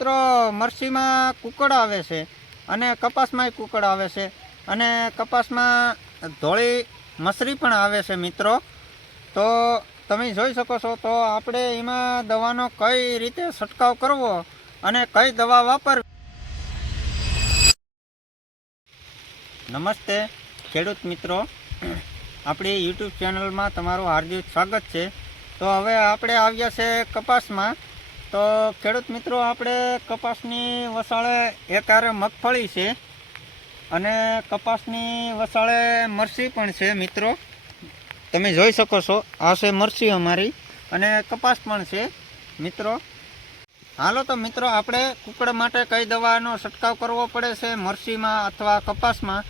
મિત્રો મરસીમાં કુકડ આવે છે અને કપાસમાંય કુકડ આવે છે અને કપાસમાં ધોળી મસરી પણ આવે છે મિત્રો. તો તમે જોઈ શકો છો. તો આપણે એમાં દવાનો કઈ રીતે છંટકાવ કરવો અને કઈ દવા વાપરવી. નમસ્તે ખેડૂત મિત્રો, આપણી યુટ્યુબ ચેનલમાં તમારું હાર્દિક સ્વાગત છે. તો હવે આપણે આવ્યા છે કપાસમાં. તો ખેડૂત મિત્રો, આપણે કપાસની વસાળે એકારે મગફળી છે અને કપાસની વસાળે મરસી પણ છે મિત્રો. તમે જોઈ શકો છો, આ છે મરસી અમારી અને કપાસ પણ છે મિત્રો. હાલો તો મિત્રો, આપણે કુકડ માટે કઈ દવાનો છંટકાવ કરવો પડે છે મરસીમાં અથવા કપાસમાં,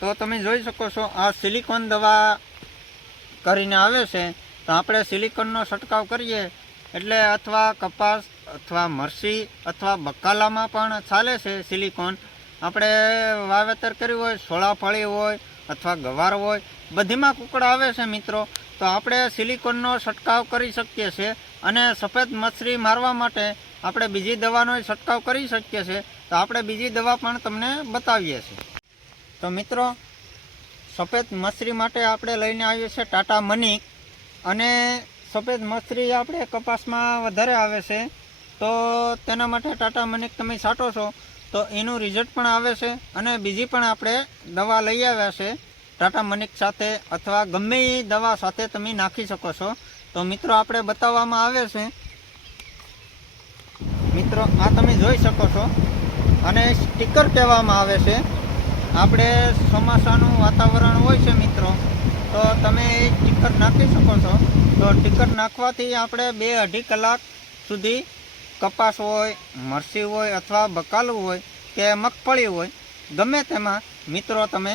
તો તમે જોઈ શકો છો. આ સિલિકોન દવા કરીને આવે છે. તો આપણે સિલિકોનનો છંટકાવ કરીએ એટલે અથવા કપાસ અથવા મરસી અથવા બકાલામાં પણ ચાલે છે સિલિકોન. આપણે વાવેતર કર્યું હોય, સોળાફળી હોય અથવા ગવાર હોય, બધીમાં કુકડ આવે છે મિત્રો. તો આપણે સિલિકોનનો છંટકાવ કરી શકીએ છીએ અને સફેદ મચ્છરી મારવા માટે આપણે બીજી દવાનો છંટકાવ કરી શકીએ છીએ. તો આપણે બીજી દવા પણ તમને બતાવીએ છીએ. તો મિત્રો, સફેદ મચ્છરી માટે આપણે લઈને આવીએ છીએ ટાટા મનિક. અને સફેદ મચ્છરી આપણે કપાસમાં વધારે આવે છે, તો તેના માટે ટાટા મનિક તમે છાંટો છો તો એનું રિઝલ્ટ પણ આવે છે. અને બીજી પણ આપણે દવા લઈ આવ્યા છે ટાટા મનિક સાથે અથવા ગમે એ દવા સાથે તમે નાખી શકો છો. તો મિત્રો, આપણે બતાવવામાં આવે છે. મિત્રો, આ તમે જોઈ શકો છો અને સ્ટીકર કહેવામાં આવે છે. આપણે ચોમાસાનું વાતાવરણ હોય છે મિત્રો, તો તમે એ સ્ટીકર નાખી શકો છો. તો સ્ટીકર નાખવાથી આપણે 2-2.5 કલાક સુધી કપાસ હોય, મરસી હોય અથવા બકાલું હોય કે મગફળી હોય, ગમે તેમાં મિત્રો તમે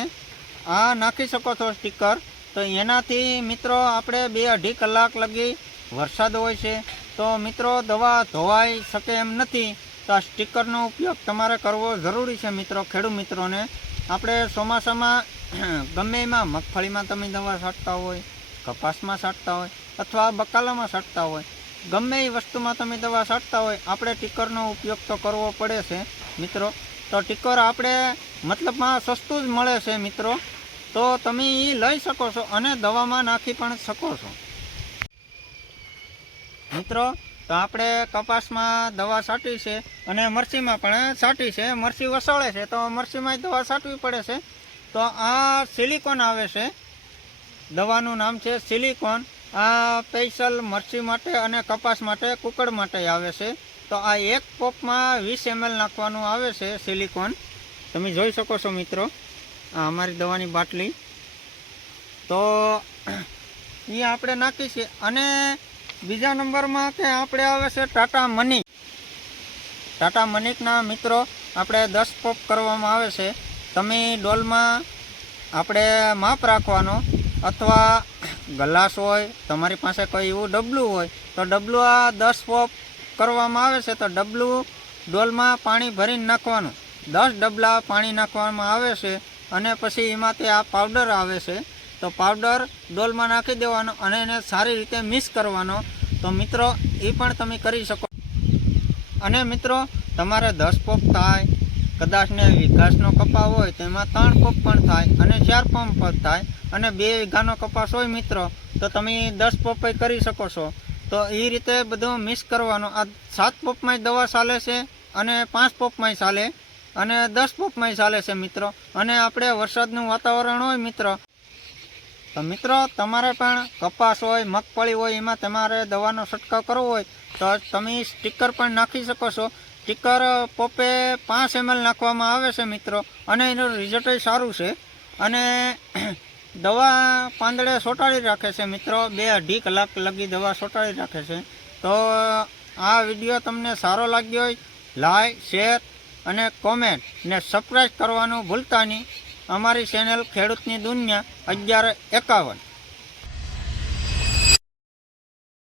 આ નાખી શકો છો સ્ટીકર. તો એનાથી મિત્રો આપણે 2-2.5 કલાક લગી વરસાદ હોય છે તો મિત્રો દવા ધોવાઈ શકે એમ નથી. તો આ સ્ટીકરનો ઉપયોગ તમારે કરવો જરૂરી છે મિત્રો. ખેડૂત મિત્રોને આપણે ચોમાસામાં ગમે એમાં મગફળીમાં તમે દવા છાંટતા હોય, કપાસમાં છાંટતા હોય અથવા બકાલામાં છાંટતા હોય, ગમે એ વસ્તુમાં તમે દવા છાંટતા હોય, આપણે ટીકરનો ઉપયોગ તો કરવો પડે છે મિત્રો. તો ટીકર આપણે મતલબમાં સસ્તું જ મળે છે મિત્રો. તો તમે એ લઈ શકો છો અને દવામાં નાખી પણ શકો છો મિત્રો. તો આપણે કપાસમાં દવા છાંટી છે અને મરસીમાં પણ છાંટી છે. મરસી વસાળે છે તો મરસીમાં દવા છાંટવી પડે છે. તો આ સિલિકોન આવે છે, દવાનું નામ છે સિલિકોન. આ સ્પેશિયલ મરસી માટે અને કપાસ માટે, કુકડ માટે આવે છે. તો આ એક પોપમાં 20 ml નાખવાનું આવે છે સિલિકોન. તમે જોઈ શકો છો મિત્રો, આ અમારી દવાની બાટલી. તો એ આપણે નાખી છે. અને બીજા નંબરમાં કે આપણે આવે છે ટાટા મનિક. ટાટા મનિકના મિત્રો આપણે 10 પોપ કરવામાં આવે છે. તમે ડોલમાં આપણે માપ રાખવાનો અથવા ગ્લાસ હોય, તમારી પાસે કોઈ એવું ડબલું હોય તો ડબલું આ 10 પોપ કરવામાં આવે છે. તો ડબલું ડોલમાં પાણી ભરીને નાખવાનું. 10 ડબલા પાણી નાખવામાં આવે છે. અને પછી એમાંથી આ પાવડર આવે છે. તો પાવડર ડોલમાં નાખી દેવાનો અને એને સારી રીતે મિક્સ કરવાનો. તો મિત્રો, એ પણ તમે કરી શકો. અને મિત્રો, તમારે 10 પોપ થાય, કદાચને વીઘાસનો કપા હોય તો એમાં 3 પોપ પણ થાય અને 4 પંપ થાય. અને 2 વીઘાનો કપાસ હોય મિત્રો તો તમે 10 પોપ કરી શકો છો. તો એ રીતે બધું મિક્સ કરવાનું. આ 7 પોપમાં દવા ચાલે છે અને 5 પોપમાં ચાલે અને 10 પોપમાં ચાલે છે મિત્રો. અને આપણે વરસાદનું વાતાવરણ હોય મિત્રો, તો મિત્રો તમારે પણ કપાસ હોય, મગફળી હોય, એમાં તમારે દવાનો છંટકાવ કરવો હોય તો તમે સ્ટીકર પણ નાખી શકો છો. સ્ટીકર પોપે 5 ml નાખવામાં આવે છે મિત્રો અને એનું રિઝલ્ટ સારું છે. અને દવા પાંદડે ચોંટાડી રાખે છે મિત્રો. 2-2.5 કલાક લગી દવા ચોંટાડી રાખે છે. તો આ વિડીયો તમને સારો લાગ્યો હોય, લાઈક, શેર અને કોમેન્ટ ને સબસ્ક્રાઈબ કરવાનું ભૂલતા નહીં. અમારી ચેનલ ખેડૂતની દુનિયા 1151.